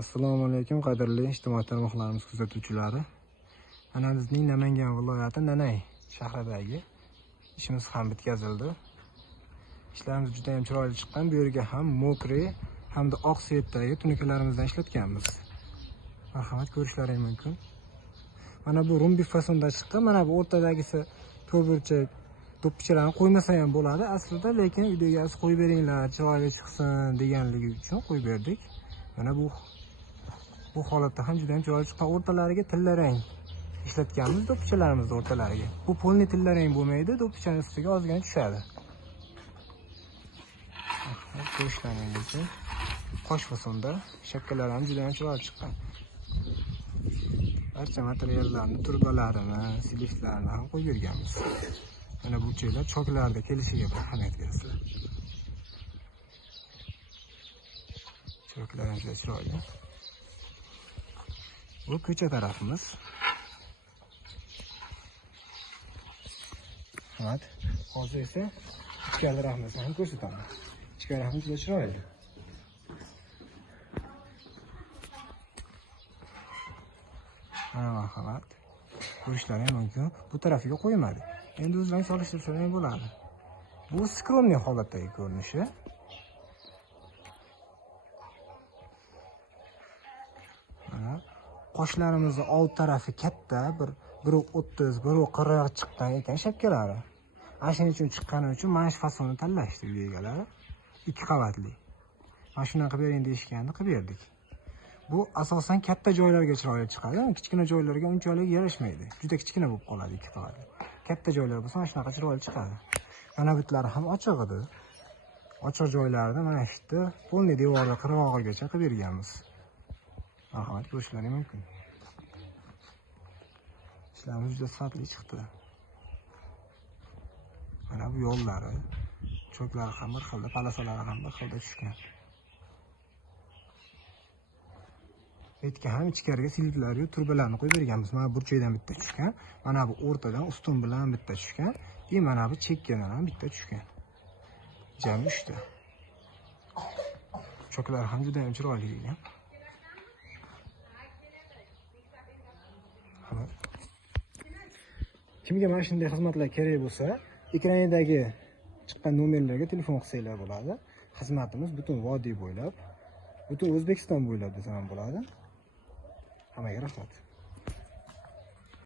Assalomu alaykum qadrli ijtimoiy tarmoqlarimiz kuzatuvchilari. Mana bizning Namangan viloyati Nanay shahridagi ishimiz ham bitkazildi. Ishlarimiz juda ham chiroyli chiqqan. Bu yerga ham mokri hamda oq svetdagi tunikalarimizdan ishlatganmiz. Marhamat, ko'rishlaring mumkin. Mana bu rumbi fasonda chiqqan. Mana bu o'rtadagisi to'rtburchak do'ppichalarni qo'ymasa ham bo'ladi aslida, lekin uyda egasi qo'yib beringlar, chiroyli chiqsin deganligi uchun qo'yib berdik. Mana bu holatda ham juda ham chiroyli chiqqan. O'rtalariga tillarang ishlatganmiz do'ppichalarimizni o'rtalariga. Bu polni tillarang bo'lmaydi, do'ppichaning ustiga ozgina tushadi. Ko'rishlaringiz qosh fasonda shapkalari ham juda ham chiroyli chiqqan. Barcha materiallarni, turbalarini, siliftlarini ham qo'yib berganmiz. Mana bu uchaylar choklarda kelishiga bir ahamiyat berasizlar. Choklar ham juda chiroyli. Bu ko'cha tarafimiz. Evet. Hozir esa ichkari rahmasini ham ko'rsataman. Ichkari rahmat juda chiroyli. Mana marhamat. Ko'rishlaring mumkin. Bu tarafiga qo'ymadi. Endi o'zlaring solishtirsalar bo'ladi. Bu skromniy holatdagi ko'rinishi. Qoshlarimizni old tarafi katta, bir 1.30, 1.40 chiqqan ekan shapkalari. Shuning uchun chiqqani uchun mana shu fasonni tanlashdi uy egalari. 2 qavatli. Mana shuni qilib bering deyishganda qilib berdik. Bu asosan katta joylarga chiroyli chiqadi, kichkina joylarga unchalik yarashmaydi. Juda kichkina bo'lib qoladi 2 qavatli. Katta joylar bo'lsa mana shunaqa chiroyli chiqadi. Mana butlari ham ochiq edi. Ochiq joylarda mana shu yerda polni devorda qirg'og'igacha qilib berganmiz. Marhamat, ko'rishlaring mumkin. Ishlarimiz juda sifatli chiqdi. Mana bu yo'llari, cho'klari ham bir xilda, palasalari ham bir xilda tushgan. Betga ham ichkariga silitlarga turbalarni qo'yib berganmiz. Mana burchakdan bitta tushgan, mana bu o'rtadan ustun bilan bitta tushgan, va mana bu chekkadan ham bitta tushgan. Jami 3 ta. Cho'klar ham juda ham chiroyli ekan. Kimga mana shunday xizmatlar kerak bo'lsa, ekrandagi chiqqan nomerlarga telefon qilsanglar bo'ladi. Xizmatimiz butun vodiy bo'ylab, butun O'zbekiston bo'ylab desam ham bo'ladi. Hammaga rahmat.